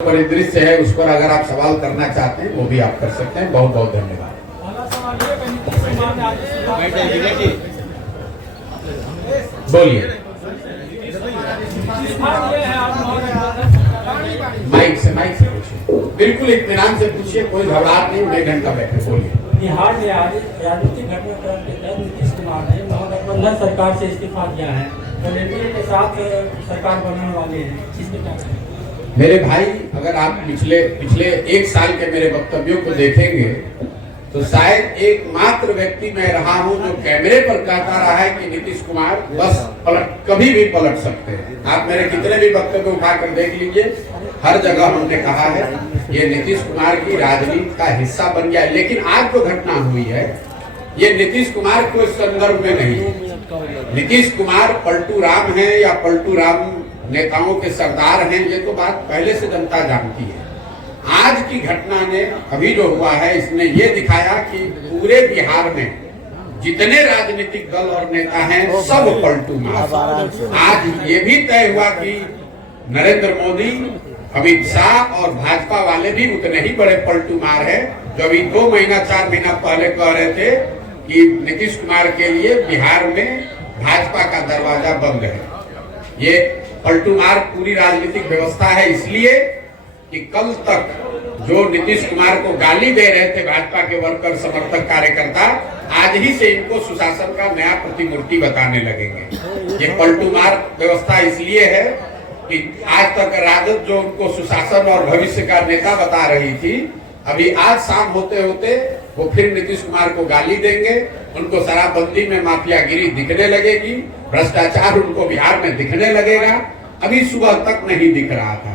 परिदृश्य है उस पर अगर आप सवाल करना चाहते हैं वो भी आप कर सकते हैं। बहुत बहुत धन्यवाद। बोलिए। माइक से पूछिए, बिल्कुल इत्मीनान से पूछिए, कोई घबराहट नहीं। 1 घंटा बैठे, बोलिए। बिहार में राजनीतिक घटनाक्रम के तहत नीतीश कुमार ने महागठबंधन सरकार से इस्तीफा दिया है, तो एनडीए के साथ सरकार बनाने वाले हैं, इसमें क्या कहें? मेरे भाई, अगर आप पिछले 1 साल के मेरे वक्तव्यों को देखेंगे तो शायद एकमात्र व्यक्ति मैं रहा हूं जो कैमरे पर कहता रहा है कि नीतीश कुमार बस कभी भी पलट सकते हैं। आप मेरे कितने भी वक्तव्य उठाकर देख लीजिए, हर जगह हमने कहा है ये नीतीश कुमार की राजनीति का हिस्सा बन गया है। लेकिन आज जो घटना हुई है ये नीतीश कुमार के संदर्भ में नहीं है। नीतीश कुमार पलटू राम है या पलटू राम नेताओं के सरदार हैं, ये तो बात पहले से जनता जानती है। आज की घटना ने, अभी जो हुआ है, इसने ये दिखाया कि पूरे बिहार में जितने राजनीतिक दल और नेता हैं सब पलटू मार। आज ये भी तय हुआ कि नरेंद्र मोदी, अमित शाह और भाजपा वाले भी उतने ही बड़े पलटू मार है जो अभी 2 महीना 4 महीना पहले कह रहे थे कि नीतीश कुमार के लिए बिहार में भाजपा का दरवाजा बंद है। ये पलटू मार पूरी राजनीतिक व्यवस्था है, इसलिए कि कल तक जो नीतीश कुमार को गाली दे रहे थे भाजपा के वर्कर, समर्थक, कार्यकर्ता, आज ही से इनको सुशासन का नया प्रतिमूर्ति बताने लगेंगे। ये पलटू मार व्यवस्था इसलिए है कि आज तक राजद जो उनको सुशासन और भविष्य का नेता बता रही थी, अभी आज शाम होते होते वो फिर नीतीश कुमार को गाली देंगे। उनको शराबबंदी में माफियागिरी दिखने लगेगी, भ्रष्टाचार उनको बिहार में दिखने लगेगा। अभी सुबह तक नहीं दिख रहा था।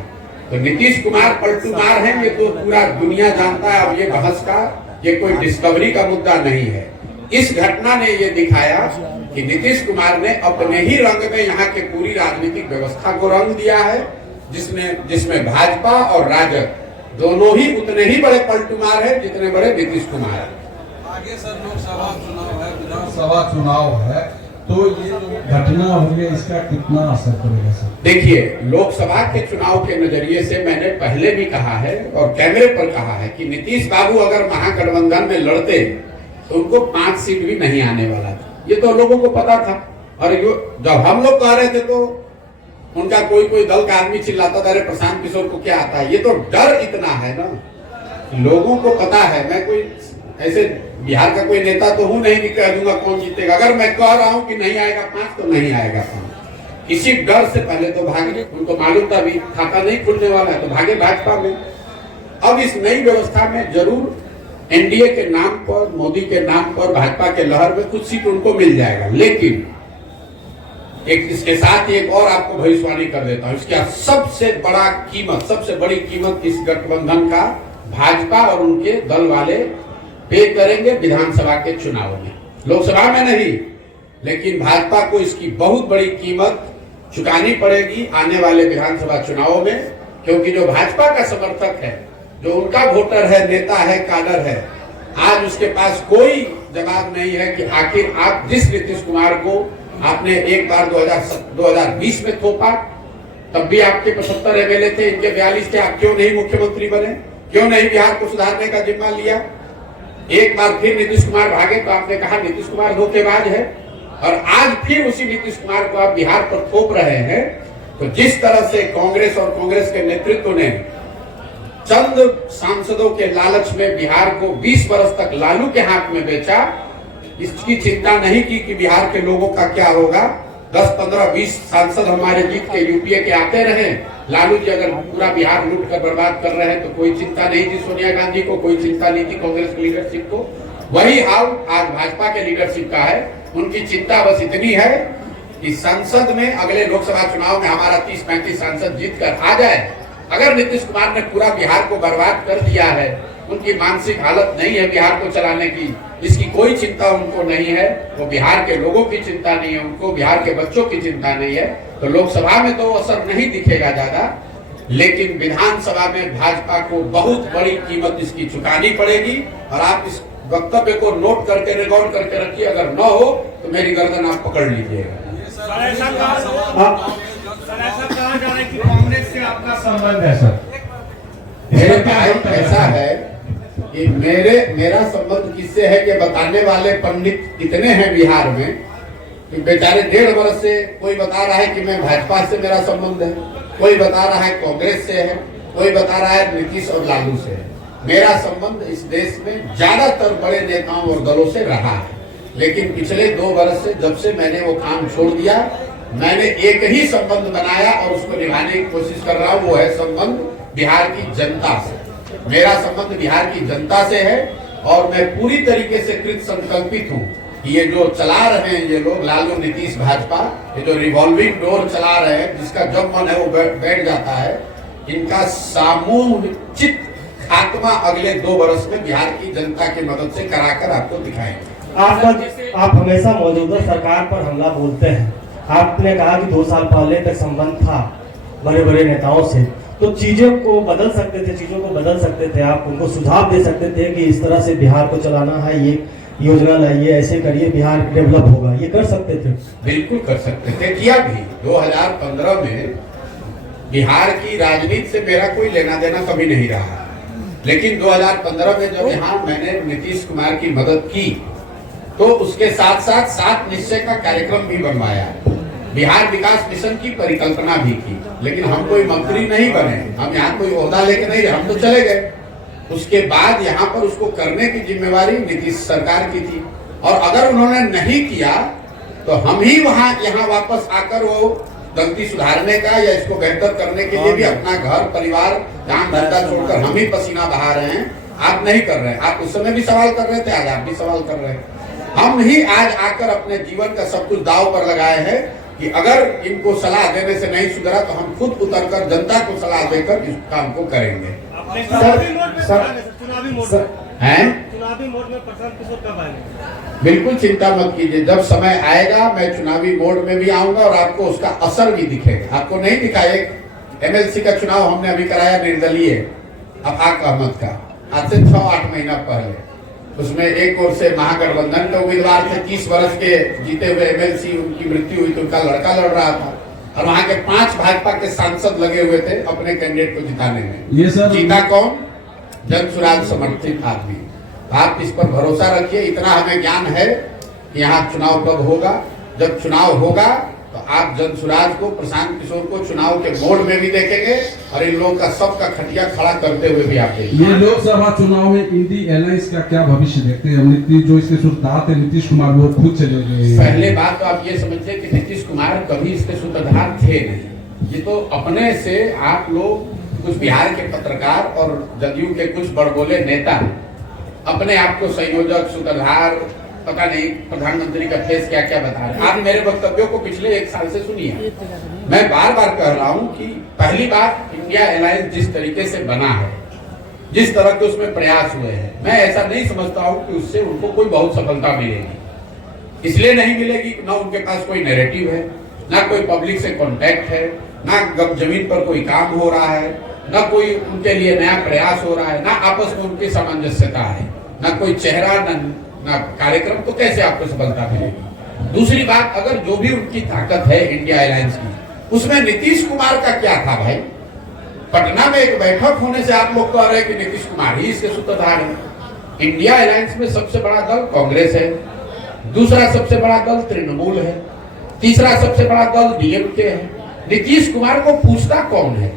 तो नीतीश कुमार पलटू मार है, ये तो पूरा दुनिया जानता है। अब ये बहस का, ये कोई डिस्कवरी का मुद्दा नहीं है। इस घटना ने ये दिखाया कि नीतीश कुमार ने अपने ही रंग में यहाँ के पूरी राजनीतिक व्यवस्था को रंग दिया है, जिसमें भाजपा और राजद दोनों ही उतने ही बड़े पलटू मार है जितने बड़े नीतीश कुमार है। आगे सर लोकसभा चुनाव है, विधानसभा चुनाव है, तो ये जो घटना हुई है इसका कितना असर पड़ेगा सर? देखिए, लोकसभा के चुनाव के नजरिए से मैंने पहले भी कहा है और कैमरे पर कहा है कि नीतीश बाबू अगर महागठबंधन में लड़ते तो उनको 5 सीट भी नहीं आने वाला था। ये तो लोगों को पता था। और जब हम लोग कह रहे थे तो उनका कोई दल का आदमी चिल्लाता था, अरे प्रशांत किशोर को क्या आता है। ये तो डर इतना है ना, लोगों को पता है। मैं कोई ऐसे बिहार का कोई नेता तो हूं नहीं कि कह दूंगा कौन जीतेगा। अगर मैं कह रहा हूं कि नहीं आएगा 5 तो नहीं आएगा 5। इसी डर से पहले तो भागे, उनको मालूम था भी खाता नहीं खुलने वाला है, तो भागे भाजपा में। अब इस नई व्यवस्था में जरूर एनडीए के नाम पर, मोदी के नाम पर, भाजपा के लहर में कुछ सीट उनको मिल जाएगा। लेकिन इसके साथ एक और आपको भविष्यवाणी कर देता हूं, इसका सबसे बड़ी कीमत इस गठबंधन का भाजपा और उनके दल वाले पे करेंगे विधानसभा के चुनाव में। लोकसभा में नहीं, लेकिन भाजपा को इसकी बहुत बड़ी कीमत चुकानी पड़ेगी आने वाले विधानसभा चुनाव में। क्योंकि जो भाजपा का समर्थक है, जो उनका वोटर है, नेता है, काडर है, आज उसके पास कोई जवाब नहीं है कि आखिर आप जिस नीतीश कुमार को आपने एक बार 2020 में थोपा, तब भी आपके 75 एमएलए थे, इनके 42 थे, आप क्यों नहीं मुख्यमंत्री बने? क्यों नहीं बिहार को सुधारने का जिम्मा लिया? एक बार फिर नीतीश कुमार भागे तो आपने कहा नीतीश कुमार धोखेबाज है, और आज फिर उसी नीतीश कुमार को आप बिहार पर थोप रहे हैं। तो जिस तरह से कांग्रेस और कांग्रेस के नेतृत्व ने चंद सांसदों के लालच में बिहार को 20 वर्ष तक लालू के हाथ में बेचा, इसकी चिंता नहीं की कि बिहार के लोगों का क्या होगा। 10, 15, 20 सांसद हमारे जीत के यूपीए के आते रहे। लालू जी अगर पूरा बिहार लूट कर बर्बाद कर रहे हैं तो कोई चिंता नहीं थी सोनिया गांधी को, कोई चिंता नहीं थी कांग्रेस की लीडरशिप को। वही हाल आज भाजपा के लीडरशिप का है। उनकी चिंता बस इतनी है कि संसद में अगले लोकसभा चुनाव में हमारा 30-35 सांसद जीत कर आ जाए। अगर नीतीश कुमार ने पूरा बिहार को बर्बाद कर दिया है, उनकी मानसिक हालत नहीं है बिहार को चलाने की, इसकी कोई चिंता उनको नहीं है। वो बिहार के लोगों की चिंता नहीं है, उनको बिहार के बच्चों की चिंता नहीं है। तो लोकसभा में तो असर नहीं दिखेगा ज्यादा, लेकिन विधानसभा में भाजपा को बहुत बड़ी कीमत इसकी चुकानी पड़ेगी। और आप इस वक्तव्य को नोट करके, रिकॉर्ड करके रखिए। अगर न हो तो मेरी गर्दन आप पकड़ लीजिएगा। कांग्रेस से आपका संबंध है सर? मेरे भाई ऐसा है कि मेरा संबंध किससे है कि बताने वाले पंडित इतने हैं बिहार में कि बेचारे 1.5 वर्ष से कोई बता रहा है कि मैं भाजपा से मेरा संबंध है, कोई बता रहा है कांग्रेस से है, कोई बता रहा है नीतीश और लालू से है। मेरा संबंध इस देश में ज्यादातर बड़े नेताओं और दलों से रहा है, लेकिन पिछले 2 वर्ष से जब से मैंने वो काम छोड़ दिया, मैंने एक ही संबंध बनाया और उसको निभाने की कोशिश कर रहा हूँ। वो है संबंध बिहार की जनता से। मेरा संबंध बिहार की जनता से है और मैं पूरी तरीके से कृत संकल्पित हूँ कि ये जो चला रहे हैं ये लोग, लालू नीतीश भाजपा, ये जो रिवॉल्विंग डोर चला रहे हैं, जिसका जब मन है वो बैठ जाता है, इनका सामूहिक खात्मा अगले 2 वर्ष में बिहार की जनता की मदद से कराकर आपको दिखाएंगे। आप हमेशा मौजूदा सरकार पर हमला बोलते हैं। आपने कहा कि 2 साल पहले तक संबंध था बड़े बड़े नेताओं से, तो चीजों को बदल सकते थे, आप उनको सुझाव दे सकते थे कि इस तरह से बिहार को चलाना है, ये योजना लाइए, ऐसे करिए, बिहार डेवलप होगा, ये कर सकते थे। बिल्कुल कर सकते थे, किया भी। 2015 में बिहार की राजनीति से मेरा कोई लेना देना कभी नहीं रहा, लेकिन 2015 में जब यहाँ मैंने नीतीश कुमार की मदद की तो उसके साथ साथ 7 निश्चय का कार्यक्रम भी बनवाया, बिहार विकास मिशन की परिकल्पना भी की, लेकिन हम कोई मंत्री नहीं बने, हम यहाँ कोई ओहदा लेके नहीं रहे, हम तो चले गए। उसके बाद यहाँ पर उसको करने की जिम्मेवारी नीतीश सरकार की थी, और अगर उन्होंने नहीं किया तो हम ही यहाँ वापस आकर वो गलती सुधारने का या इसको बेहतर करने के लिए भी अपना घर परिवार काम धंधा छोड़कर हम ही पसीना बहा रहे हैं। आप नहीं कर रहे हैं, आप उस समय भी सवाल कर रहे थे, आज आप भी सवाल कर रहे हैं। हम ही आज आकर अपने जीवन का सब कुछ दांव पर लगाए हैं कि अगर इनको सलाह देने से नहीं सुधरा तो हम खुद उतरकर जनता को सलाह देकर इस काम को करेंगे। चुनावी मोड में प्रशांत किशोर कब आएंगे? बिल्कुल चिंता मत कीजिए, जब समय आएगा मैं चुनावी मोड में भी आऊंगा और आपको उसका असर भी दिखेगा। आपको नहीं दिखा, एक एमएलसी का चुनाव हमने अभी कराया निर्दलीय अफाक अहमद का, आज से 6-8 महीना पहले। उसमें एक ओर से महागठबंधन के उम्मीदवार थे, 30 वर्ष के जीते हुए एमएलसी, उनकी मृत्यु हुई तो उनका लड़का लड़ रहा था, और वहां के 5 भाजपा के सांसद लगे हुए थे अपने कैंडिडेट को जिताने में। ये सर जीता कौन? जनसुराज समर्थित आदमी। आप इस पर भरोसा रखिए, इतना हमें ज्ञान है कि यहाँ चुनाव कब होगा। जब चुनाव होगा तो आप जनसुराज को, प्रशांत किशोर को चुनाव के मोड में भी देखेंगे और इन लोगों का सबका खटिया खड़ा करते हुए भी आप देखेंगे। ये लोकसभा चुनाव में इंडी अलायंस का क्या भविष्य देखते हैं? नीतीश जो इसके सूत्रधार थे, नीतीश कुमार, वो खुद चले गए। पहले बात तो आप ये समझिए कि नीतीश कुमार कभी इसके सूत्रधार थे नहीं। ये तो अपने से आप लोग, कुछ बिहार के पत्रकार और जदयू के कुछ बड़बोले नेता अपने आप को संयोजक, सूत्रधार, पता नहीं प्रधानमंत्री का फेस क्या क्या बता रहे हैं। आप मेरे वक्तव्यों को पिछले 1 साल से सुनिए। मैं बार बार कह रहा हूं कि पहली बात, इंडिया अलायंस जिस तरीके से बना है, जिस तरह के उसमें प्रयास हुए हैं, मैं ऐसा नहीं समझता हूं कि उससे उनको कोई बहुत सफलता मिलेगी। इसलिए नहीं मिलेगी, ना उनके पास कोई नैरेटिव है, ना कोई पब्लिक से कॉन्टैक्ट है, ना जमीन पर कोई काम हो रहा है, ना कोई उनके लिए नया प्रयास हो रहा है, ना आपस में उनकी सामंजस्यता है, ना कोई चेहरा, ना कार्यक्रम, तो कैसे आपको सफलता मिलेगी? दूसरी बात, अगर जो भी उनकी ताकत है इंडिया अलायंस की, उसमें नीतीश कुमार का क्या था भाई? पटना में एक बैठक होने से आप लोग कह रहे हैं कि नीतीश कुमार ही इसके सूत्रधार है। इंडिया अलायंस में सबसे बड़ा दल कांग्रेस है, दूसरा सबसे बड़ा दल तृणमूल है, तीसरा सबसे बड़ा दल डीएमके है। नीतीश कुमार को पूछता कौन है?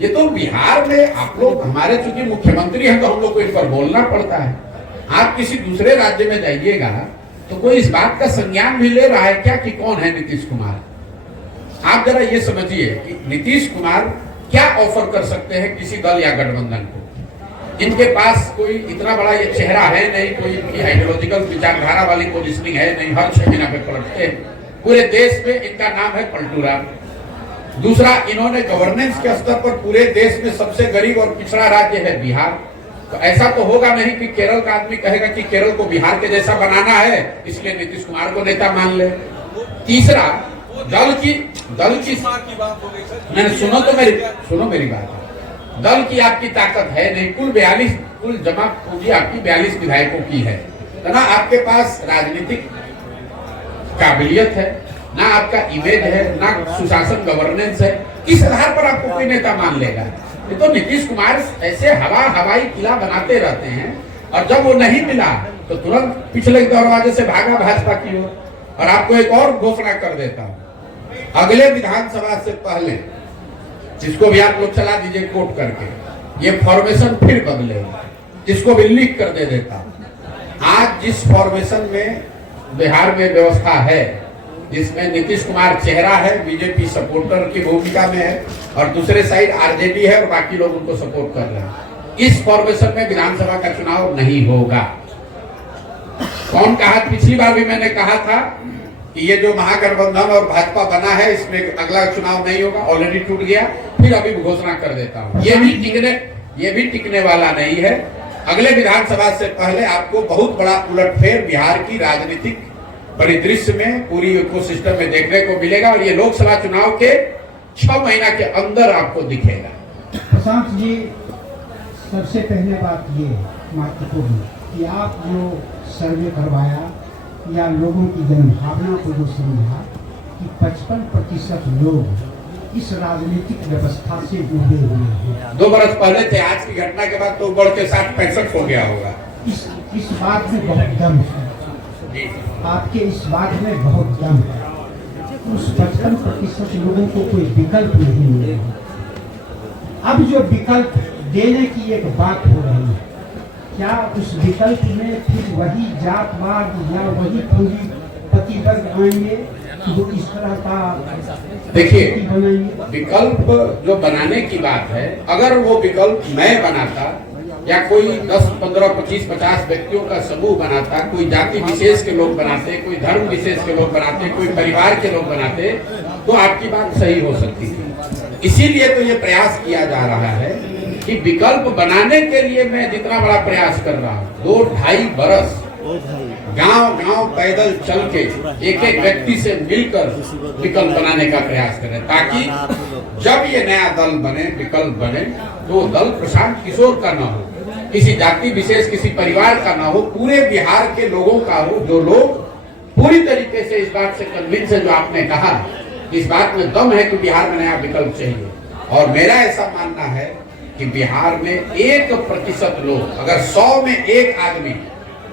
ये तो बिहार में आप लोग, हमारे चूंकि मुख्यमंत्री हैं तो हम लोग को इन पर बोलना पड़ता है। आप किसी दूसरे राज्य में जाइएगा तो कोई इस बात का संज्ञान भी ले रहा है क्या कि कौन है नीतीश कुमार? आप जरा ये समझिए कि नीतीश कुमार क्या ऑफर कर सकते हैं किसी दल या गठबंधन को। इनके पास कोई इतना बड़ा ये चेहरा है नहीं, कोई इनकी आइडियोलॉजिकल विचारधारा वाली पोजिशनिंग है नहीं, हर 6 महीना पे पलटते हैं। पूरे देश में इनका नाम है पलटूरा। दूसरा, इन्होंने गवर्नेंस के स्तर पर पूरे देश में सबसे गरीब और पिछड़ा राज्य है बिहार। तो ऐसा तो होगा नहीं कि केरल का आदमी कहेगा कि केरल को बिहार के जैसा बनाना है इसलिए नीतीश कुमार को नेता मान ले। तीसरा, दल की मैंने सुनो मेरी बात। दल की आपकी ताकत है नहीं, कुल जमा पूंजी आपकी 42 विधायकों की है, तो ना आपके पास राजनीतिक काबिलियत है, ना आपका इमेज है, ना सुशासन गवर्नेंस है। किस आधार पर आपको कोई नेता मान लेगा? ये तो नीतीश कुमार ऐसे हवाई किला बनाते रहते हैं, और जब वो नहीं मिला तो तुरंत पिछले दरवाजे से भागा भाजपा की ओर। और आपको एक और घोषणा कर देता हूं, अगले विधानसभा से पहले, जिसको भी आप लोग चला दीजिए कोट करके, ये फॉर्मेशन फिर बदलेगा, जिसको भी लीक कर दे देता हूं। आज जिस फॉर्मेशन में बिहार में व्यवस्था है, जिसमें नीतीश कुमार चेहरा है, बीजेपी सपोर्टर की भूमिका में है, और दूसरे साइड आरजेडी है और बाकी लोग उनको सपोर्ट कर रहे हैं, इस फॉर्मेशन में विधानसभा का चुनाव नहीं होगा। कौन कहा? पिछली बार भी मैंने कहा था कि ये जो महागठबंधन और भाजपा बना है, इसमें अगला चुनाव नहीं होगा, ऑलरेडी टूट गया। फिर अभी घोषणा कर देता हूं, ये भी टिकने वाला नहीं है। अगले विधानसभा से पहले आपको बहुत बड़ा उलटफेर बिहार की राजनीतिक परिदृश्य में, पूरी इकोसिस्टम में देखने को मिलेगा, और ये लोकसभा चुनाव के 6 महीना के अंदर आपको दिखेगा। प्रशांत जी, सबसे पहले बात ये महत्वपूर्ण कि आप जो सर्वे करवाया या लोगों की जनभावना को जो समझा कि 55% लोग इस राजनीतिक व्यवस्था से जुड़े हुए हैं। 2 बरस पहले थे, आज की घटना के बाद तो बढ़ के 60-65 हो गया होगा। इस बात में बहुत दम है, आपके इस बात में बहुत दम है। उस 55% लोगों को कोई विकल्प नहीं मिलेगा। अब जो विकल्प देने की एक बात हो रही है, क्या उस विकल्प में फिर वही जातवाद या वही पूंजीपति वर्ग आएंगे जो इस तरह का? देखिए, विकल्प जो बनाने की बात है, अगर वो विकल्प मैं बनाता या कोई 10, 15, 25, 50 व्यक्तियों का समूह बनाता, कोई जाति विशेष के लोग बनाते, कोई धर्म विशेष के लोग बनाते, कोई परिवार के लोग बनाते, तो आपकी बात सही हो सकती थी। इसीलिए तो ये प्रयास किया जा रहा है कि विकल्प बनाने के लिए मैं जितना बड़ा प्रयास कर रहा हूँ, 2-2.5 बरस गांव पैदल चल के एक व्यक्ति से मिलकर विकल्प बनाने का प्रयास करें, ताकि जब ये नया दल बने, विकल्प बने, तो दल प्रशांत किशोर का ना हो, किसी जाति विशेष, किसी परिवार का ना हो, पूरे बिहार के लोगों का हो, जो लोग पूरी तरीके से इस बात से कन्विंस है, जो आपने कहा, इस बात में दम है कि बिहार में नया विकल्प चाहिए। और मेरा ऐसा मानना है कि बिहार में 1% लोग, अगर 100 में 1 आदमी,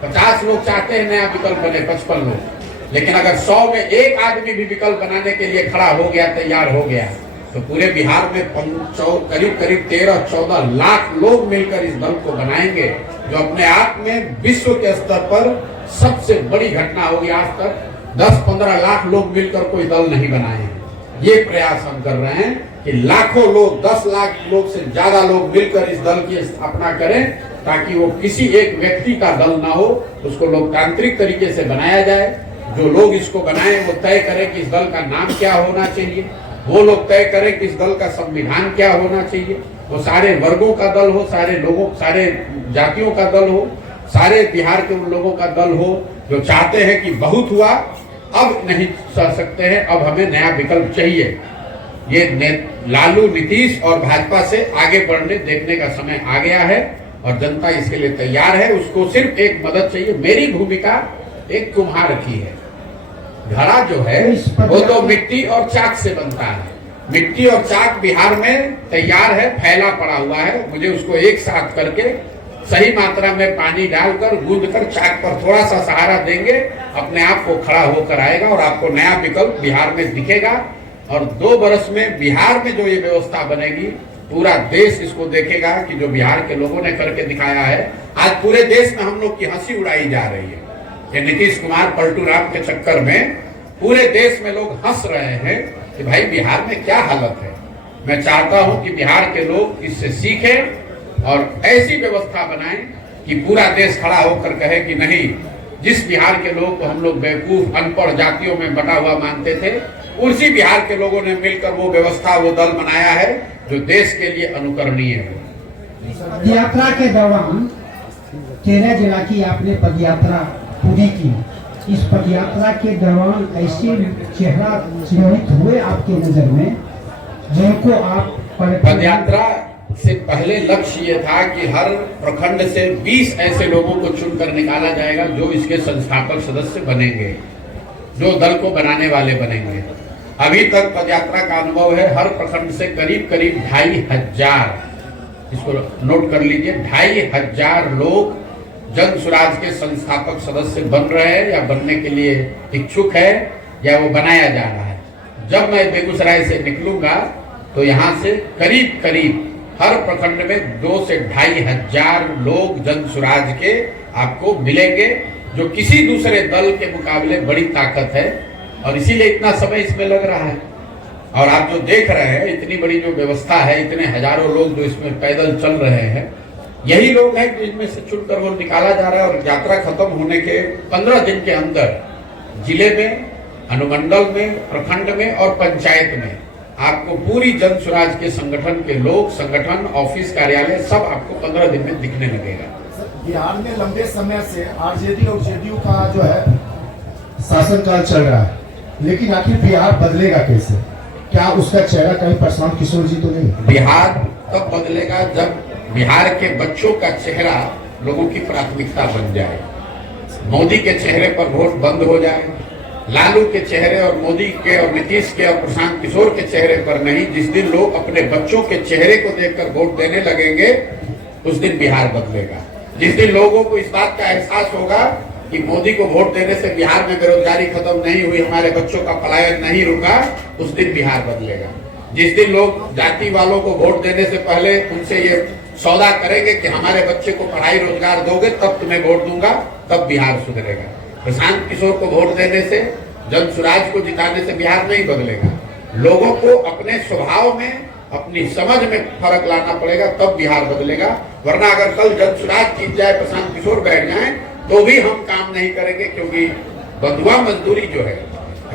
50 लोग चाहते हैं नया विकल्प बने, 55 लोग, लेकिन अगर 100 में 1 आदमी भी विकल्प बनाने के लिए खड़ा हो गया, तैयार हो गया, तो पूरे बिहार में करीब 13-14 लाख लोग मिलकर इस दल को बनाएंगे, जो अपने आप में विश्व के स्तर पर सबसे बड़ी घटना होगी। आज तक 10-15 लाख लोग मिलकर कोई दल नहीं बनाए हैं। ये प्रयास हम कर रहे हैं कि लाखों लोग, 10 लाख लोग से ज्यादा लोग मिलकर इस दल की स्थापना करें, ताकि वो किसी एक व्यक्ति का दल ना हो, उसको लोकतांत्रिक तरीके से बनाया जाए। जो लोग इसको बनाए वो तय करें कि इस दल का नाम क्या होना चाहिए, वो लोग तय करें कि इस दल का संविधान क्या होना चाहिए, वो सारे वर्गों का दल हो, सारे लोगों, सारे जातियों का दल हो, सारे बिहार के उन लोगों का दल हो जो चाहते हैं कि बहुत हुआ, अब नहीं सह सकते हैं, अब हमें नया विकल्प चाहिए। ये लालू, नीतीश और भाजपा से आगे बढ़ने देखने का समय आ गया है, और जनता इसके लिए तैयार है। उसको सिर्फ एक मदद चाहिए। मेरी भूमिका एक कुम्हार की है। घड़ा जो है वो तो मिट्टी और चाक से बनता है। मिट्टी और चाक बिहार में तैयार है, फैला पड़ा हुआ है। मुझे उसको एक साथ करके सही मात्रा में पानी डालकर गूंद कर चाक पर थोड़ा सा सहारा देंगे, अपने आप को खड़ा होकर आएगा और आपको नया विकल्प बिहार में दिखेगा। और 2 बरस में बिहार में जो ये व्यवस्था बनेगी, पूरा देश इसको देखेगा कि जो बिहार के लोगों ने करके दिखाया है। आज पूरे देश में हम लोग की हंसी उड़ाई जा रही है। ये नीतीश कुमार पलटू राम के चक्कर में पूरे देश में लोग हंस रहे हैं कि भाई बिहार में क्या हालत है। मैं चाहता हूं कि बिहार के लोग इससे सीखें और ऐसी व्यवस्था बनाएं कि पूरा देश खड़ा होकर कहे कि नहीं, जिस बिहार के लोग को हम लोग बेवकूफ, अनपढ़ जातियों में बटा हुआ मानते थे, उसी बिहार के लोगों ने मिलकर वो व्यवस्था, वो दल बनाया है जो देश के लिए अनुकरणीय है। पदयात्रा के दौरान 13 जिला की आपने पदयात्रा पूरी की। इस पदयात्रा के दौरान ऐसे चेहरा चिन्हित हुए आपके नजर में जिनको आप पदयात्रा से पहले लक्ष्य ये था कि हर प्रखंड से 20 ऐसे लोगों को चुनकर निकाला जाएगा जो इसके संस्थापक सदस्य बनेंगे, जो दल को बनाने वाले बनेंगे। अभी तक पदयात्रा का अनुभव है, हर प्रखंड से करीब 2500 इसको नोट कर लीजिए, 2500 लोग जन स्वराज के संस्थापक सदस्य बन रहे हैं या बनने के लिए इच्छुक है या वो बनाया जा रहा है। जब मैं बेगूसराय से निकलूंगा तो यहाँ से करीब करीब हर प्रखंड में 2 से 2500 लोग जन स्वराज के आपको मिलेंगे, जो किसी दूसरे दल के मुकाबले बड़ी ताकत है और इसीलिए इतना समय इसमें लग रहा है। और आप जो देख रहे हैं, इतनी बड़ी जो व्यवस्था है, इतने हजारों लोग जो इसमें पैदल चल रहे हैं, यही लोग हैं जिनमें से चुनकर वो निकाला जा रहा है। और यात्रा खत्म होने के 15 दिन के अंदर जिले में, अनुमंडल में, प्रखंड में और पंचायत में आपको पूरी जन स्वराज के संगठन के लोग, संगठन, ऑफिस, कार्यालय सब आपको 15 दिन में दिखने लगेगा। बिहार में लंबे समय से आरजेडी और जेडीयू का जो है शासनकाल चल रहा है, लेकिन आखिर बिहार बदलेगा कैसे? क्या उसका चेहरा कहीं प्रशांत किशोर जी तो नहीं? बिहार तब बदलेगा जब बिहार के बच्चों का चेहरा लोगों की प्राथमिकता बन जाए। मोदी के चेहरे पर वोट बंद हो जाए, लालू के चेहरे और मोदी के और नीतीश के और प्रशांत किशोर के चेहरे पर नहीं। जिस दिन लोग अपने बच्चों के चेहरे को देखकर वोट देने लगेंगे, उस दिन बिहार बदलेगा। जिस दिन लोगों को इस बात का एहसास होगा कि मोदी को वोट देने से बिहार में बेरोजगारी खत्म नहीं हुई, हमारे बच्चों का पलायन नहीं रुका, उस दिन बिहार बदलेगा। जिस दिन लोग जाति वालों को वोट देने से पहले उनसे ये सौदा करेंगे कि हमारे बच्चे को पढ़ाई रोजगार दोगे तब तुम्हें वोट दूंगा, तब बिहार सुधरेगा। प्रशांत किशोर को वोट देने से, जन स्वराज को जिताने से बिहार नहीं बदलेगा। लोगों को अपने स्वभाव में, अपनी समझ में फर्क लाना पड़ेगा, तब बिहार बदलेगा। वरना अगर कल जन स्वराज जीत जाए, प्रशांत किशोर बैठ जाए, तो भी हम काम नहीं करेंगे। क्योंकि बंधुआ मजदूरी जो है,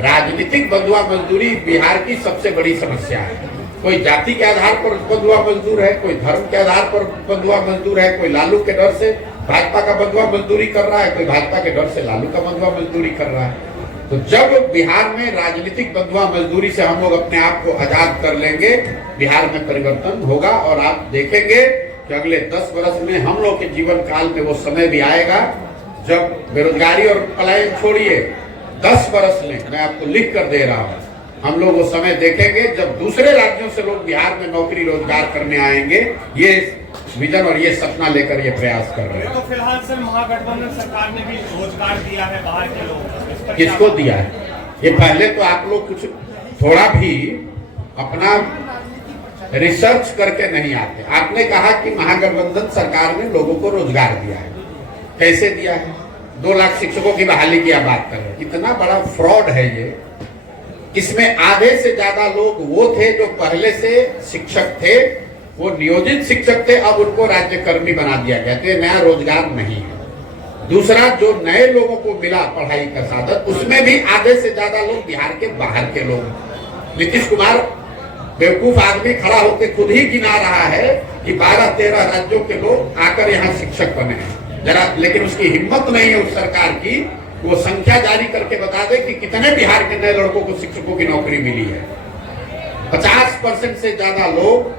राजनीतिक बंधुआ मजदूरी बिहार की सबसे बड़ी समस्या है। कोई जाति के आधार पर बंधुआ मजदूर है, कोई धर्म के आधार पर बंधुआ मजदूर है, कोई लालू के डर से भाजपा का बंधुआ मजदूरी कर रहा है, कोई भाजपा के डर से लालू का बंधुआ मजदूरी कर रहा है। तो जब बिहार में राजनीतिक बंधुआ मजदूरी से हम लोग अपने आप को आजाद कर लेंगे, बिहार में परिवर्तन होगा। और आप देखेंगे कि अगले 10 वर्ष में हम लोग के जीवन काल में वो समय भी आएगा जब बेरोजगारी और पलायन छोड़िए, 10 वर्ष में मैं आपको लिख कर दे रहा हूँ, हम लोग वो समय देखेंगे जब दूसरे राज्यों से लोग बिहार में नौकरी रोजगार करने आएंगे। ये विजन और ये सपना लेकर ये प्रयास कर रहे हैं। तो फिलहाल सर महागठबंधन सरकार ने भी रोजगार दिया है बाहर के लोगों को, किसको दिया है? ये पहले तो आप लोग कुछ थोड़ा भी अपना रिसर्च करके नहीं आते। आपने कहा कि महागठबंधन सरकार ने लोगों को रोजगार दिया है। कैसे दिया है? 2 लाख शिक्षकों की बहाली की आप बात कर रहे हैं। इतना बड़ा फ्रॉड है ये। इसमें आधे से ज्यादा लोग वो थे जो पहले से शिक्षक थे, वो नियोजित शिक्षक थे, अब उनको राज्यकर्मी बना दिया गया। तो ये नया रोजगार नहीं है। दूसरा, जो नए लोगों को मिला पढ़ाई का साधन, उसमें भी आधे से ज्यादा लोग बिहार के बाहर के लोग। नीतीश कुमार बेवकूफ आदमी खड़ा होकर खुद ही गिना रहा है कि 12-13 राज्यों के लोग आकर यहाँ शिक्षक बने हैं जरा, लेकिन उसकी हिम्मत नहीं है उस सरकार की वो संख्या जारी करके बता दे कि कितने बिहार के नए लड़कों को शिक्षकों की नौकरी मिली है। 50% से ज्यादा लोग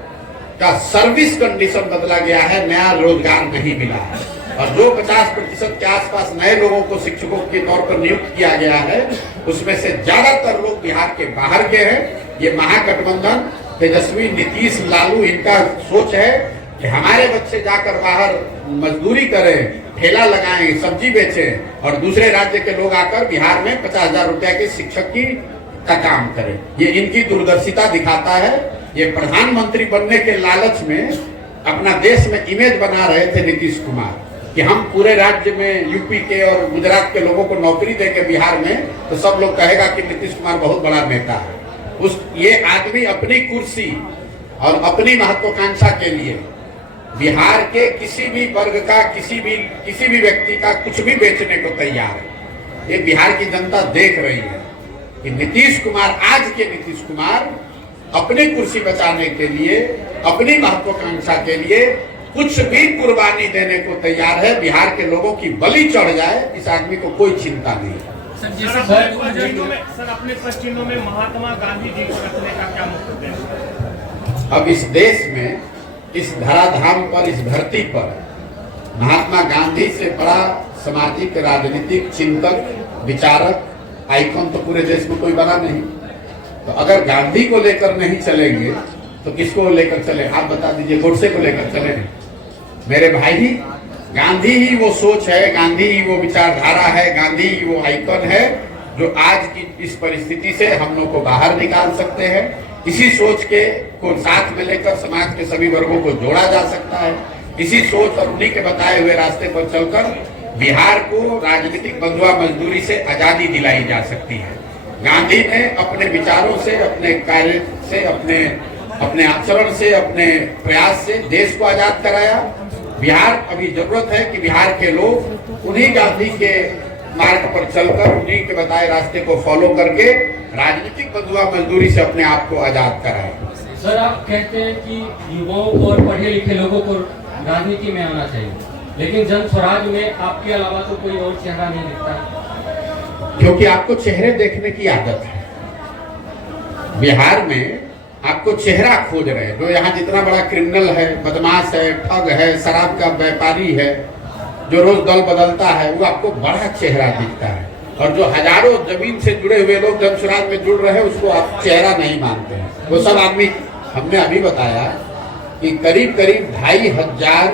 का सर्विस कंडीशन बदला गया है, नया रोजगार नहीं मिला है। और जो 50% के आसपास नए लोगों को शिक्षकों के तौर पर नियुक्त किया गया है, उसमें से ज्यादातर लोग बिहार के बाहर के हैं। ये महागठबंधन, तेजस्वी, नीतीश, लालू, इनका सोच है कि हमारे बच्चे जाकर बाहर मजदूरी करें, ठेला लगाएं, सब्जी बेचें और दूसरे राज्य के लोग आकर बिहार में 50,000 रुपए के शिक्षक का काम करें। ये इनकी दूरदर्शिता दिखाता है। ये प्रधानमंत्री बनने के लालच में अपना देश में इमेज बना रहे थे नीतीश कुमार कि हम पूरे राज्य में यूपी के और गुजरात के लोगों को नौकरी देके बिहार में, तो सब लोग कहेगा कि नीतीश कुमार बहुत बड़ा नेता है। ये आदमी अपनी कुर्सी और अपनी महत्वाकांक्षा के लिए बिहार के किसी भी वर्ग का, किसी भी व्यक्ति का कुछ भी बेचने को तैयार है। ये बिहार की जनता देख रही है कि नीतीश कुमार, आज के नीतीश कुमार अपनी कुर्सी बचाने के लिए, अपनी महत्वाकांक्षा के लिए कुछ भी कुर्बानी देने को तैयार है। बिहार के लोगों की बलि चढ़ जाए, इस आदमी को कोई चिंता नहीं है। सर अपने पश्चिमों में महात्मा गांधी जी को रखने का क्या मतलब है? अब इस देश में, इस धराधाम पर, इस धरती पर महात्मा गांधी से बड़ा सामाजिक, राजनीतिक चिंतक, विचारक, आइकॉन तो पूरे देश में कोई बना नहीं। तो अगर गांधी को लेकर नहीं चलेंगे तो किसको लेकर चले? आप बता दीजिए, गोडसे को लेकर चले? मेरे भाई, गांधी ही वो सोच है, गांधी ही वो विचारधारा है, गांधी ही वो आइकन है जो आज की इस परिस्थिति से हम लोग को बाहर निकाल सकते हैं। इसी सोच को साथ में लेकर समाज के सभी वर्गों को जोड़ा जा सकता है। इसी सोच और उन्हीं के बताए हुए रास्ते पर चलकर बिहार को राजनीतिक बंधुआ मजदूरी से आजादी दिलाई जा सकती है। गांधी ने अपने विचारों से, अपने कार्य से, अपने आचरण से, अपने प्रयास से देश को आजाद कराया। बिहार अभी जरूरत है कि बिहार के लोग उन्हीं गांधी के मार्ग पर चलकर, उन्हीं के बताए रास्ते को फॉलो करके राजनीतिक बंधुआ मजदूरी से अपने आप को आजाद कराए। सर, आप कहते हैं कि युवाओं को और पढ़े लिखे लोगों को राजनीति में आना चाहिए, लेकिन जन स्वराज में आपके अलावा तो कोई और चेहरा नहीं दिखता। क्योंकि आपको चेहरे देखने की आदत है। बिहार में आपको चेहरा खोज रहे हैं। जो यहाँ जितना बड़ा क्रिमिनल है, बदमाश है, ठग है, शराब का व्यापारी है, जो रोज दल बदलता है, वो आपको बड़ा चेहरा दिखता है। और जो हजारों जमीन से जुड़े हुए लोग जन स्वराज में जुड़ रहे हैं, उसको आप चेहरा नहीं मानते हैं। वो सब आदमी, हमने अभी बताया कि करीब 2500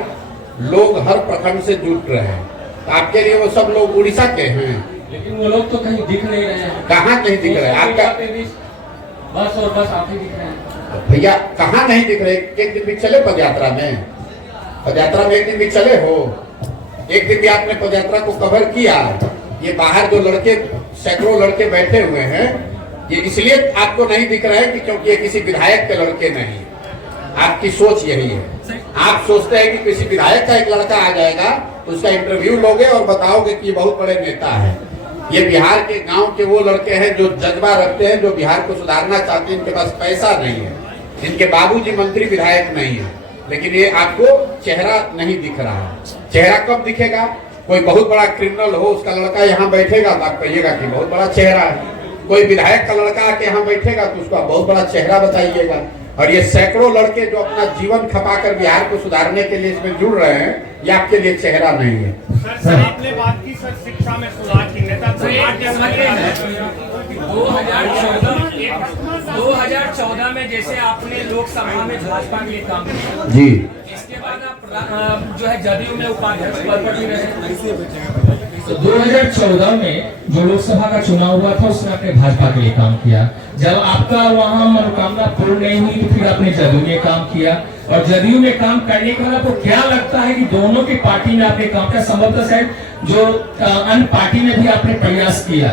लोग हर प्रखंड से जुड़ रहे हैं। तो आपके लिए वो सब लोग उड़ीसा के हैं, लेकिन वो लोग तो कहीं दिख नहीं रहे हैं। कहाँ नहीं दिख रहे? आपका बस और बस आप ही दिख रहे हैं। भैया, कहाँ नहीं दिख रहे? एक दिन भी चले पदयात्रा में? पदयात्रा में एक दिन भी चले हो? एक दिन भी आपने पदयात्रा को कवर किया? ये बाहर जो लड़के, सैकड़ों लड़के बैठे हुए हैं, ये इसलिए आपको नहीं दिख रहे हैं कि क्योंकि ये किसी विधायक के लड़के नहीं। आपकी सोच यही है। आप सोचते हैं कि किसी विधायक का एक लड़का आ जाएगा, उसका इंटरव्यू लोगे और बताओगे कि बहुत बड़े नेता है। ये बिहार के गांव के वो लड़के हैं जो जज्बा रखते हैं, जो बिहार को सुधारना चाहते हैं। इनके पास पैसा नहीं है, इनके बाबूजी मंत्री विधायक नहीं है, लेकिन ये आपको चेहरा नहीं दिख रहा है। चेहरा कब दिखेगा? कोई बहुत बड़ा क्रिमिनल हो, उसका लड़का यहाँ बैठेगा तो आप कहिएगा कि बहुत बड़ा चेहरा है। कोई विधायक का लड़का आके यहाँ बैठेगा तो उसका बहुत बड़ा चेहरा बताइएगा। और ये सैकड़ों लड़के जो अपना जीवन खपाकर बिहार को सुधारने के लिए इसमें जुड़ रहे हैं, ये आपके लिए चेहरा नहीं है। सर, आपने बात की सर शिक्षा में सुधार की, नेता 2014 में जैसे आपने लोकसभा में भाजपा के लिए काम किया जी, इसके बाद आप जो है जदयू में उपाध्यक्ष पद पर भी रहे। तो 2014 में जो लोकसभा का चुनाव हुआ था उसमें आपने भाजपा के लिए काम किया। जब आपका वहाँ मनोकामना पूर्ण नहीं हुई तो फिर आपने जदयू में काम किया। और जदयू में काम करने के बाद आपको क्या लगता है कि दोनों की पार्टी में आपने काम किया? संभवतः शायद जो अन्य पार्टी में भी आपने प्रयास किया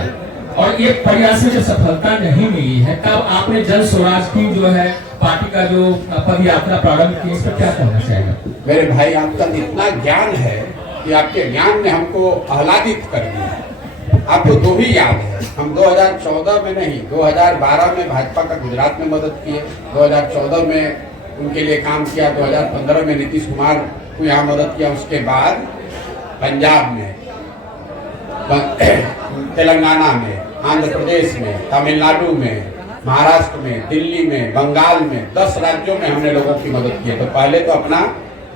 और ये प्रयास में जब सफलता नहीं मिली है, तब आपने जन स्वराज की जो है पार्टी का जो पद यात्रा प्रारंभ की, इस पर क्या कहना चाहिए? मेरे भाई, आपका इतना ज्ञान है कि आपके ज्ञान ने हमको आह्लादित कर दिया। आपको तो भी याद है, हम 2014 में नहीं, 2012 में भाजपा का गुजरात में मदद किए, 2014 में उनके लिए काम किया, 2015 में नीतीश कुमार को यहाँ मदद किया। उसके बाद पंजाब में, तेलंगाना में, आंध्र प्रदेश में, तमिलनाडु में, महाराष्ट्र में, दिल्ली में, बंगाल में, 10 राज्यों में हमने लोगों की मदद की है। तो पहले तो अपना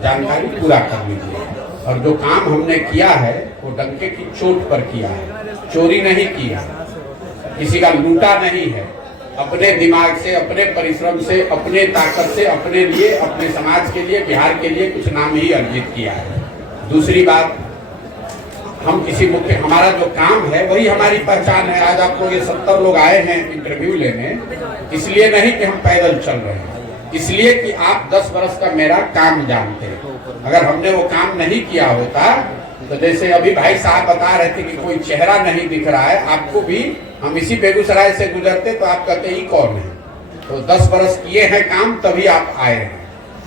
जानकारी पूरा कर लीजिए। और जो काम हमने किया है वो डंके की चोट पर किया है, चोरी नहीं किया, किसी का लूटा नहीं है। अपने दिमाग से, अपने परिश्रम से, अपने ताकत से, अपने लिए, अपने समाज के लिए, बिहार के लिए कुछ नाम ही अर्जित किया है। दूसरी बात, हम किसी मुख्य, हमारा जो काम है वही हमारी पहचान है। आज आपको ये 70 लोग आए हैं इंटरव्यू लेने, इसलिए नहीं कि हम पैदल चल रहे हैं, इसलिए कि आप 10 वर्ष का मेरा काम जानते हैं। अगर हमने वो काम नहीं किया होता तो जैसे अभी भाई साहब बता रहे थे कि कोई चेहरा नहीं दिख रहा है, आपको भी हम इसी बेगूसराय से गुजरते तो आप कहते ही कौन है। तो 10 वर्ष किए हैं काम, तभी आप आए हैं।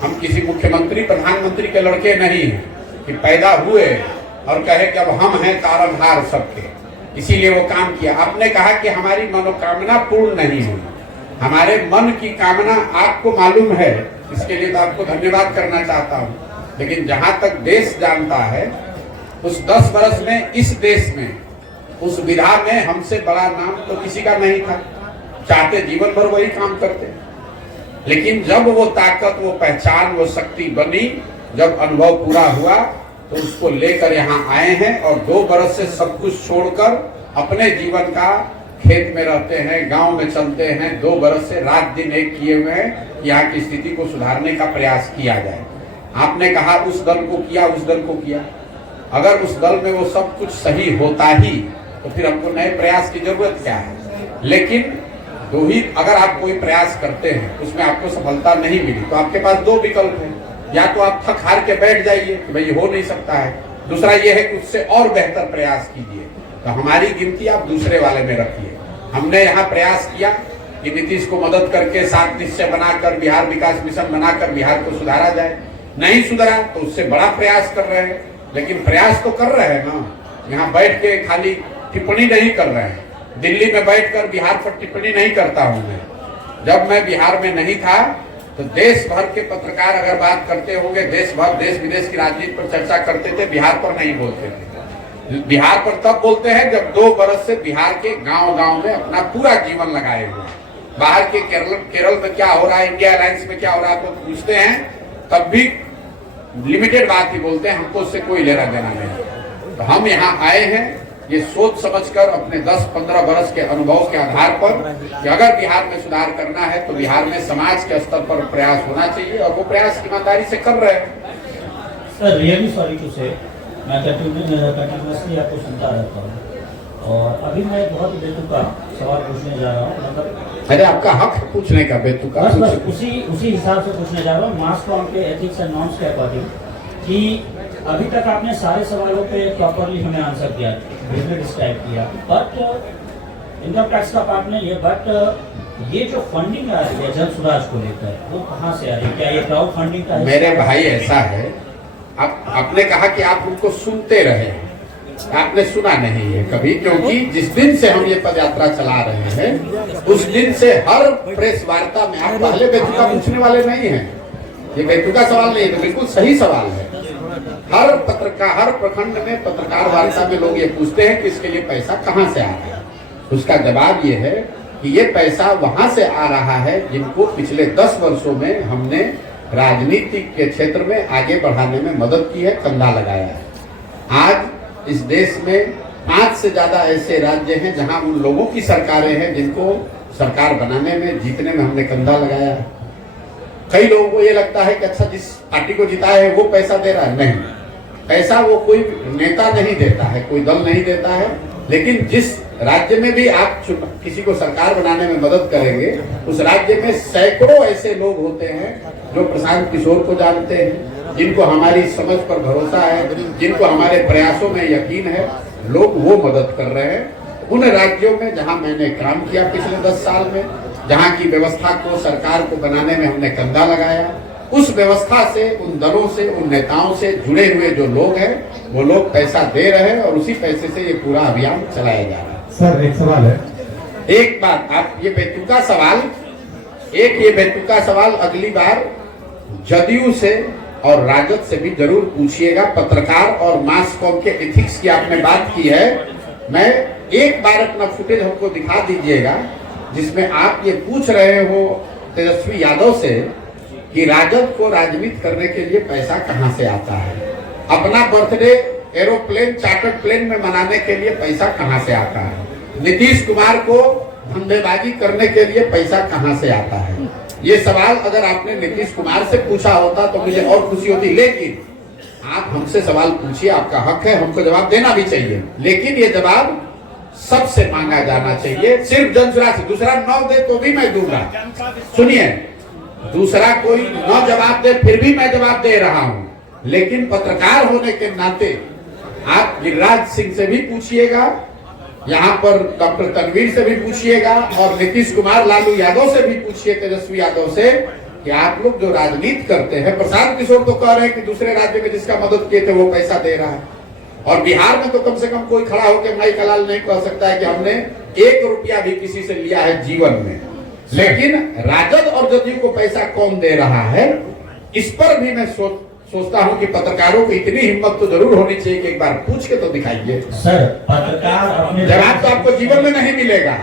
हम किसी मुख्यमंत्री प्रधानमंत्री के लड़के नहीं हैं कि पैदा हुए और कहे कि अब हम हैं तारनहार सबके, इसीलिए वो काम किया। आपने कहा कि हमारी मनोकामना पूर्ण नहीं हुई, हमारे मन की कामना आपको मालूम है, इसके लिए तो आपको धन्यवाद करना चाहता हूँ। लेकिन जहाँ तक देश जानता है, उस 10 वर्ष में इस देश में, उस विधा में हमसे बड़ा नाम तो किसी का नहीं था। चाहते जीवन भर वही काम करते, लेकिन जब वो ताकत, वो पहचान, वो शक्ति बनी, जब अनुभव पूरा हुआ तो उसको लेकर यहाँ आए हैं। और 2 बरस से सब कुछ छोड़कर अपने जीवन का खेत में रहते हैं, गांव में चलते हैं, 2 बरस से रात दिन एक किए हुए हैं। कि यहाँ की स्थिति को सुधारने का प्रयास किया जाए। आपने कहा उस दल को किया, उस दल को किया। अगर उस दल में वो सब कुछ सही होता ही तो फिर हमको नए प्रयास की जरूरत क्या है। लेकिन दो ही, अगर आप कोई प्रयास करते हैं उसमें आपको सफलता नहीं मिली तो आपके पास दो विकल्प हैं। या तो आप थक हार के बैठ जाइए कि भाई हो नहीं सकता है, दूसरा ये है कि उससे और बेहतर प्रयास कीजिए। तो हमारी गिनती आप दूसरे वाले में रखिए। हमने यहाँ प्रयास किया कि नीतीश को मदद करके 7 निश्चय बनाकर बिहार विकास मिशन बनाकर बिहार को सुधारा जाए। नहीं सुधरा तो उससे बड़ा प्रयास कर रहे हैं, लेकिन प्रयास तो कर रहे हैं ना। यहाँ बैठ के खाली टिप्पणी नहीं कर रहे हैं। दिल्ली में बैठकर बिहार पर टिप्पणी नहीं करता हूं मैं। जब मैं बिहार में नहीं था तो देश भर के पत्रकार अगर बात करते होंगे, देश विदेश की राजनीति पर चर्चा करते थे, बिहार पर नहीं बोलते थे। बिहार पर तब बोलते हैं जब 2 बरस से बिहार के गांव-गांव में अपना पूरा जीवन लगाए हुए। बाहर के केरल में क्या हो रहा है, इंडिया अलायंस में क्या हो रहा है तो पूछते हैं, तब भी लिमिटेड बात ही बोलते हैं, हमको उससे कोई लेना देना नहीं। तो हम यहाँ आए हैं ये सोच समझकर अपने 10-15 बरस के अनुभव के आधार पर कि अगर बिहार में सुधार करना है तो बिहार में समाज के स्तर पर प्रयास होना चाहिए, और वो प्रयास ईमानदारी से कर रहे हैं। सर रियली सॉरी टू से, मैं कंटिन्यूसली आपको सुनता रहता हूँ और अभी मैं बहुत बेतुका सवाल पूछने जा रहा हूँ। मतलब अरे आपका हक है पूछने का, बेतुका बस उसी हिसाब से पूछने जा रहा हूँ, मास कॉम के एथिक्स एंड नॉर्म्स के अकॉर्डिंग, कि अभी तक आपने सारे सवालों पे प्रॉपरली हमें आंसर दिया, डिस्क्राइब किया, बट इनकम टैक्स का पार्ट नहीं है, बट ये जो फंडिंग आ रही है जन सुराज को लेकर वो कहाँ से आ रही है? क्या ये क्राउड फंडिंग का? मेरे भाई ऐसा है, आपने कहा कि आप उनको सुनते रहे, आपने सुना नहीं है कभी, क्योंकि जिस दिन से हम ये पदयात्रा चला रहे हैं उस दिन से हर प्रेस वार्ता में आप पहले बेतुका पूछने वाले नहीं हैं। ये बेतुका सवाल नहीं है, तो बिल्कुल सही सवाल है। हर प्रखंड में पत्रकार वार्ता में लोग ये पूछते हैं कि इसके लिए पैसा कहाँ से आ रहा है। उसका जवाब ये है कि ये पैसा वहां से आ रहा है जिनको पिछले 10 वर्षों में हमने राजनीति के क्षेत्र में आगे बढ़ाने में मदद की है, कंधा लगाया है। आज इस देश में 5 से ज्यादा ऐसे राज्य हैं जहां उन लोगों की सरकारें हैं जिनको सरकार बनाने में, जीतने में हमने कंधा लगाया है। कई लोगों को ये लगता है कि अच्छा जिस पार्टी को जिताया है वो पैसा दे रहा है, नहीं, पैसा वो कोई नेता नहीं देता है, कोई दल नहीं देता है। लेकिन जिस राज्य में भी आप किसी को सरकार बनाने में मदद करेंगे उस राज्य में सैकड़ों ऐसे लोग होते हैं जो प्रशांत किशोर को जानते हैं, जिनको हमारी समझ पर भरोसा है, जिनको हमारे प्रयासों में यकीन है, लोग वो मदद कर रहे हैं। उन राज्यों में जहां मैंने काम किया पिछले 10 साल में, जहां की व्यवस्था को, सरकार को बनाने में हमने कंधा लगाया, उस व्यवस्था से, उन दलों से, उन नेताओं से जुड़े हुए जो लोग हैं वो लोग पैसा दे रहे हैं और उसी पैसे से ये पूरा अभियान चलाया जा रहा है। सर एक सवाल है, एक बात, आप ये बेतुका सवाल अगली बार जदयू से और राजद से भी जरूर पूछिएगा। पत्रकार और मास कॉम के एथिक्स की आपने बात की है, मैं एक बार अपना फुटेज हमको दिखा दीजिएगा जिसमें आप ये पूछ रहे हो तेजस्वी यादव से कि राजद को राजनीति करने के लिए पैसा कहां से आता है, अपना बर्थडे एरोप्लेन, चार्टर्ड प्लेन में मनाने के लिए पैसा कहां से आता है, नीतीश कुमार को धंधेबाजी करने के लिए पैसा कहां से आता है। ये सवाल अगर आपने नीतीश कुमार से पूछा होता तो मुझे और खुशी होती, लेकिन आप हमसे सवाल पूछिए, आपका हक है, हमको जवाब देना भी चाहिए, लेकिन ये जवाब सबसे मांगा जाना चाहिए, सिर्फ जनसुराज से। दूसरा न दे तो भी मैं दूंगा, सुनिए, दूसरा कोई न जवाब दे फिर भी मैं जवाब दे रहा हूं, लेकिन पत्रकार होने के नाते आप गिरिराज सिंह से भी पूछिएगा, यहाँ पर डॉक्टर तनवीर से भी पूछिएगा और नीतीश कुमार, लालू यादव से भी पूछिए, तेजस्वी यादव से, कि आप लोग जो राजनीति करते हैं, प्रशांत किशोर तो कह रहे हैं कि दूसरे राज्य में जिसका मदद किए थे वो पैसा दे रहा है, और बिहार में तो कम से कम कोई खड़ा होकर भाई कलाल नहीं कह सकता है कि हमने 1 रुपया भी किसी से लिया है जीवन में। लेकिन राजद और जदयू को पैसा कौन दे रहा है, इस पर भी मैं सोचता हूं कि पत्रकारों को इतनी हिम्मत तो जरूर होनी चाहिए कि एक बार पूछ के तो दिखाइए। सर पत्रकार अपने जवाब तो आपको जीवन में नहीं मिलेगा,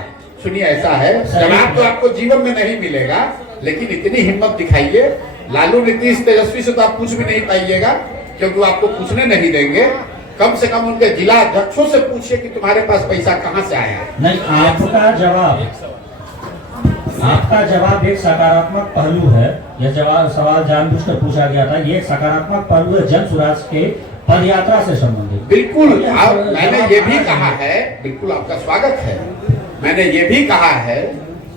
सुनिए ऐसा है, जवाब तो आपको जीवन में नहीं मिलेगा, लेकिन इतनी हिम्मत दिखाइए। लालू, नीतीश, तेजस्वी से तो आप पूछ भी नहीं पाइएगा क्योंकि वो आपको पूछने नहीं देंगे। कम से कम उनके जिला अध्यक्षों से पूछिए कि तुम्हारे पास पैसा कहां से आया। नहीं, आपका जवाब आपका जवाब एक सकारात्मक पहलू है। यह जवाब सवाल जानबूझकर पूछा गया था। ये एक सकारात्मक पहलू है जन स्वराज के पद यात्रा से संबंधित। बिल्कुल, मैंने ये भी कहा है, बिल्कुल आपका स्वागत है। मैंने ये भी कहा है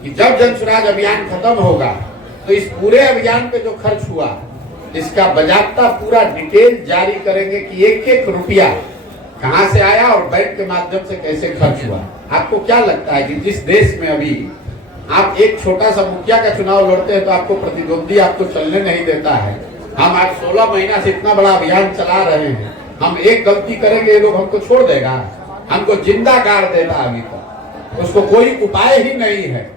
कि जब जन स्वराज अभियान खत्म होगा तो इस पूरे अभियान पे जो खर्च हुआ इसका बाजाबता पूरा डिटेल जारी करेंगे कि एक एक रुपया कहां से आया और बैंक के माध्यम से कैसे खर्च हुआ। आपको क्या लगता है कि जिस देश में अभी आप एक छोटा सा मुखिया का चुनाव लड़ते हैं तो आपको प्रतिद्वंदी आपको चलने नहीं देता है। हम आज 16 महीना से इतना बड़ा अभियान चला रहे हैं, हम एक गलती करेंगे ये लोग हमको छोड़ देगा, हमको जिंदा गाड़ देगा। अभी तक उसको कोई उपाय ही नहीं है,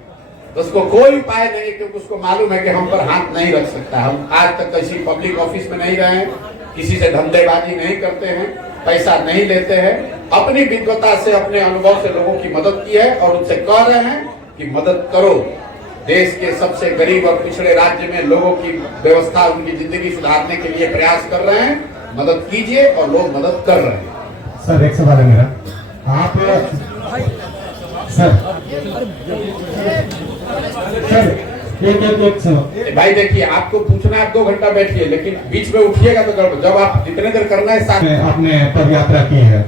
उसको कोई उपाय नहीं, क्योंकि उसको मालूम है कि हम पर हाथ नहीं रख सकता। हम आज तक किसी पब्लिक ऑफिस में नहीं रहे हैं, किसी से धंधेबाजी नहीं करते हैं, पैसा नहीं लेते हैं, अपनी विद्वता से अपने अनुभव से लोगों की मदद की है और उनसे कह रहे हैं कि मदद करो। देश के सबसे गरीब और पिछड़े राज्य में लोगों की व्यवस्था, उनकी जिंदगी सुधारने के लिए प्रयास कर रहे हैं, मदद कीजिए और लोग मदद कर रहे हैं। सर एक सवाल है मेरा, आप सर एक भाई देखिए, आपको पूछना है 2 घंटा बैठिए, लेकिन बीच में उठिएगा तो गड़बड़। जब आप जितने देर करना है साथ आपने पद यात्रा की है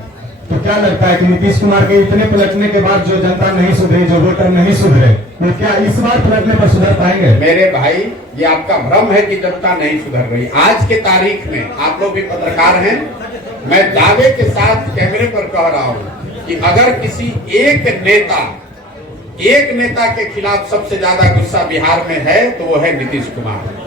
तो क्या लगता है कि नीतीश कुमार के इतने पलटने के बाद जो जनता नहीं सुधरी, जो वोटर नहीं सुधरे, तो क्या इस बार पलटने पर सुधर पाएंगे? मेरे भाई, ये आपका भ्रम है कि जनता नहीं सुधर रही। आज के तारीख में आप लोग भी पत्रकार हैं, मैं दावे के साथ कैमरे पर कह रहा हूं कि अगर किसी एक नेता के खिलाफ सबसे ज्यादा गुस्सा बिहार में है तो वो है नीतीश कुमार।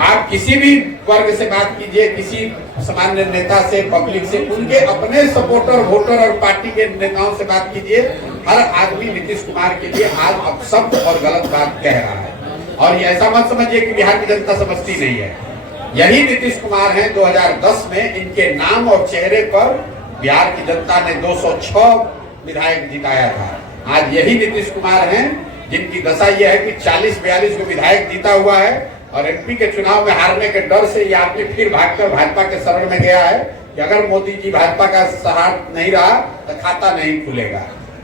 आप किसी भी वर्ग से बात कीजिए, किसी सामान्य नेता से, पब्लिक से, उनके अपने सपोर्टर, वोटर और पार्टी के नेताओं से बात कीजिए, हर आदमी नीतीश कुमार के लिए आज अपशब्द और गलत बात कह रहा है। और ये ऐसा मत समझिए कि बिहार की जनता समझती नहीं है। यही नीतीश कुमार हैं 2010 में, इनके नाम और चेहरे पर बिहार की जनता ने 206 विधायक जिताया था। आज यही नीतीश कुमार हैं जिनकी दशा यह है कि 40-42 को विधायक जीता हुआ है और एमपी के चुनाव में हारने के डर से ये आदमी फिर भागकर भाजपा के शरण में गया है कि अगर मोदी जी भाजपा का साथ नहीं रहा तो खाता नहीं खुलेगा।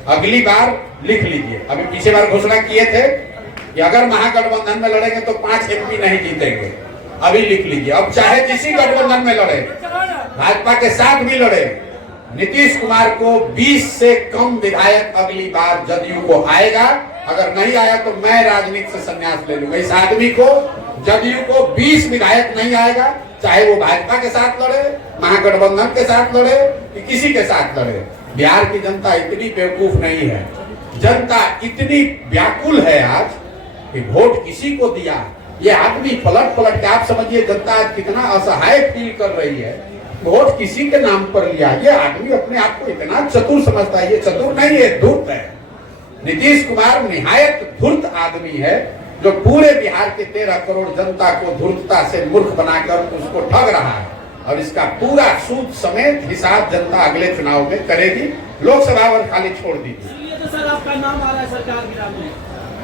अगली बार लिख लीजिए, अभी पिछले बार घोषणा किए थे कि अगर महागठबंधन में लड़ेंगे तो 5 एमपी नहीं जीतेंगे। अभी लिख लीजिए, अब चाहे किसी गठबंधन में लड़े, भाजपा के साथ भी लड़े, नीतीश कुमार को 20 से कम विधायक अगली बार जदयू को आएगा। अगर नहीं आया तो मैं राजनीति से संन्यास ले लूंगा। इस आदमी को, जदयू को 20 विधायक नहीं आएगा, चाहे वो भाजपा के साथ लड़े, महागठबंधन के साथ लड़े, कि किसी के साथ लड़े। बिहार की जनता इतनी बेवकूफ नहीं है, जनता इतनी व्याकुल है आज कि वोट किसी को दिया। ये आदमी पलट के, आप समझिए जनता आज कितना असहाय फील कर रही है, वोट किसी के नाम पर लिया। ये आदमी अपने आप को इतना चतुर समझता है, ये चतुर नहीं है, धूर्त है। नीतीश कुमार निहायत धूर्त आदमी है जो पूरे बिहार के 13 करोड़ जनता को धूर्तता से मूर्ख बनाकर उसको ठग रहा है और इसका पूरा सूद समेत हिसाब जनता अगले चुनाव में करेगी। लोकसभा और खाली छोड़ दीजिए। तो सर आपका नाम आ रहा है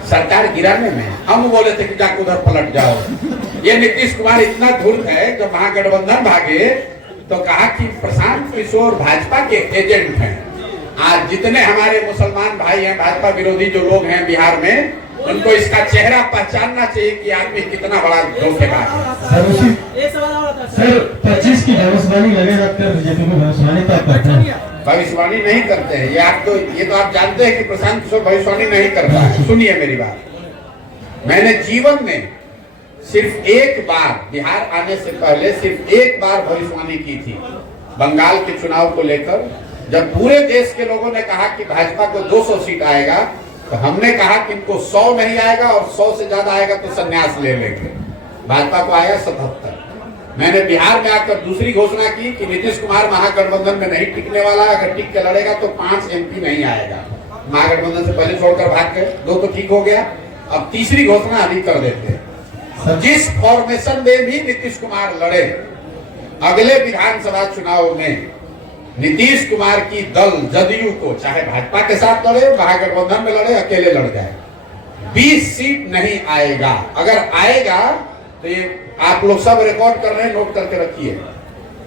सरकार गिराने में। हम बोले थे कि जाकर उधर पलट जाओ। ये नीतीश कुमार इतना धूर्त है, जब महागठबंधन भागे तो कहा कि प्रशांत किशोर भाजपा के एजेंट हैं। आज जितने हमारे मुसलमान भाई हैं, भाजपा विरोधी जो लोग हैं बिहार में, उनको इसका चेहरा पहचानना चाहिए कि आदमी कितना बड़ा धोखेबाज है। सर 25 की भविष्यवाणी लगे रखकर बीजेपी को भविष्यवाणी तब करते हैं, भविष्यवाणी नहीं करते हैं। ये तो आप जानते हैं कि प्रशांत किशोर भविष्यवाणी नहीं करता है। सुनिए मेरी बात, मैंने जीवन में सिर्फ एक बार, बिहार आने से पहले सिर्फ एक बार भविष्यवाणी की थी, बंगाल के चुनाव को लेकर। जब पूरे देश के लोगों ने कहा कि भाजपा को 200 सीट आएगा, तो हमने कहा कि इनको 100 नहीं आएगा और 100 से ज्यादा आएगा तो संन्यास ले लेंगे। भाजपा को आया 77। मैंने बिहार में आकर दूसरी घोषणा की कि नीतीश कुमार महागठबंधन में नहीं टिकने वाला, अगर टिक के लड़ेगा तो 5 एमपी नहीं आएगा। महागठबंधन से पहले छोड़कर भाग गए, 2 तो ठीक हो गया, अब तीसरी घोषणा अभी कर देते हैं। जिस फॉर्मेशन में भी नीतीश कुमार लड़े, अगले विधानसभा चुनाव में नीतीश कुमार की दल जदयू को, चाहे भाजपा के साथ लड़े, महागठबंधन में लड़े, अकेले लड़ जाए, 20 सीट नहीं आएगा। अगर आएगा तो ये आप लोग सब रिकॉर्ड कर रहे हैं, नोट करके रखिए।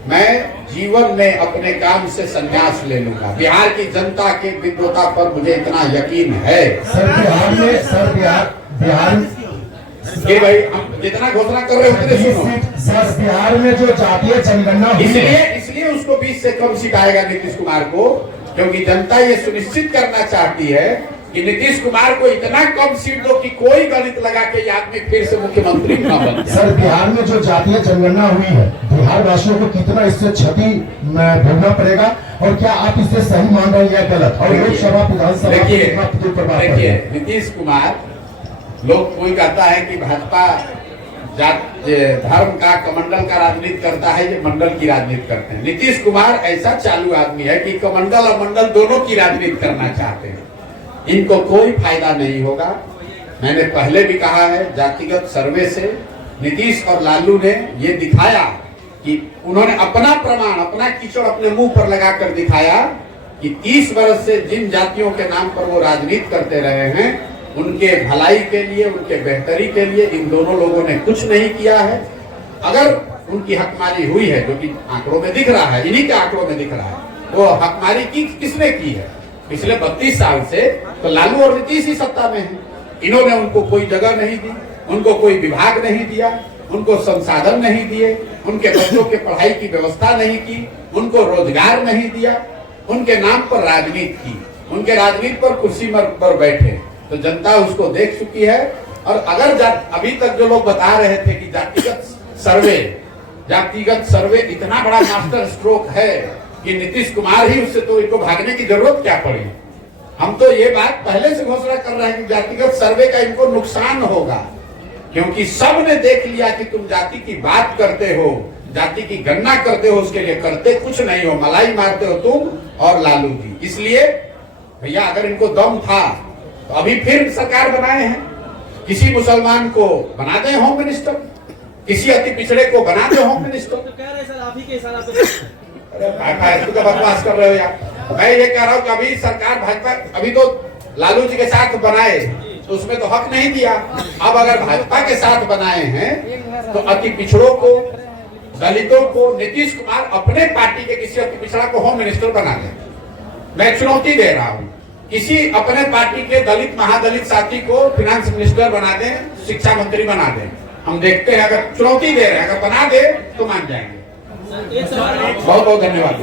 मैं जीवन में अपने काम से संन्यास ले लूंगा। बिहार की जनता के विद्वता पर मुझे इतना यकीन है। सर बिहार ये भाई हम जितना घोषणा कर रहे हैं उतने सुनो। सर बिहार में जो जातीय जनगणना हुई है, इसलिए उसको 20 से कम सीट आएगा नीतीश कुमार को, क्योंकि जनता ये सुनिश्चित करना चाहती है कि नीतीश कुमार को इतना कम सीट दो कि कोई गणित लगा के ये आदमी फिर से मुख्यमंत्री न बन जाए। सर बिहार में जो जातीय जनगणना हुई है, बिहार वासियों को कितना इससे क्षति भोगना पड़ेगा, और क्या आप इसे सही मान रहे हैं या गलत? और लोकसभा विधानसभा देखिए नीतीश कुमार, लोग कोई कहता है कि भाजपा धर्म का कमंडल का राजनीति करता है, ये मंडल की राजनीति करते हैं। नीतीश कुमार ऐसा चालू आदमी है कि कमंडल और मंडल दोनों की राजनीति करना चाहते हैं। इनको कोई फायदा नहीं होगा। मैंने पहले भी कहा है, जातिगत सर्वे से नीतीश और लालू ने ये दिखाया कि उन्होंने अपना प्रमाण, अपना कीचड़ अपने मुंह पर लगाकर दिखाया कि 30 वर्ष से जिन जातियों के नाम पर वो राजनीति करते रहे हैं, उनके भलाई के लिए, उनके बेहतरी के लिए इन दोनों लोगों ने कुछ नहीं किया है। अगर उनकी हकमारी हुई है, जो कि आंकड़ों में दिख रहा है, इन्हीं के आंकड़ों में दिख रहा है, वो हकमारी किसने की है पिछले 32 साल से? तो लालू और नीतीश ही सत्ता में है। इन्होंने उनको कोई जगह नहीं दी, उनको कोई विभाग नहीं दिया, उनको संसाधन नहीं दिए, उनके बच्चों के पढ़ाई की व्यवस्था नहीं की, उनको रोजगार नहीं दिया, उनके नाम पर राजनीति की, उनके राजनीति पर कुर्सी पर बैठे। तो जनता उसको देख चुकी है। और अगर अभी तक जो लोग बता रहे थे कि जातिगत सर्वे इतना बड़ा मास्टर स्ट्रोक है कि नीतीश कुमार ही उससे, तो इनको भागने की जरूरत क्या पड़ी? हम तो ये बात पहले से घोषणा कर रहे हैं कि जातिगत सर्वे का इनको नुकसान होगा, क्योंकि सब ने देख लिया कि तुम जाति की बात करते हो, जाति की गणना करते हो, उसके लिए करते कुछ नहीं हो, मलाई मारते हो तुम और लालू जी। इसलिए भैया अगर इनको दम था तो अभी फिर सरकार बनाए हैं। किसी मुसलमान को बना दे होम मिनिस्टर, किसी अति पिछड़े को बना दे होम मिनिस्टर। अरे तो बकवास कर रहे हो यार। मैं ये कह रहा हूँ कि अभी सरकार भाजपा, अभी तो लालू जी के साथ बनाए तो उसमें तो हक नहीं दिया। अब अगर भाजपा के साथ बनाए हैं तो अति पिछड़ों को, दलितों को नीतीश कुमार अपने पार्टी के किसी अति पिछड़ा को होम मिनिस्टर बना दे। मैं चुनौती दे रहा हूँ, किसी अपने पार्टी के दलित महादलित साथी को फिनांस मिनिस्टर बना दें, शिक्षा मंत्री बना दें। हम देखते हैं, अगर चुनौती दे रहे हैं, अगर बना दे तो मान जाएंगे। बहुत बहुत धन्यवाद।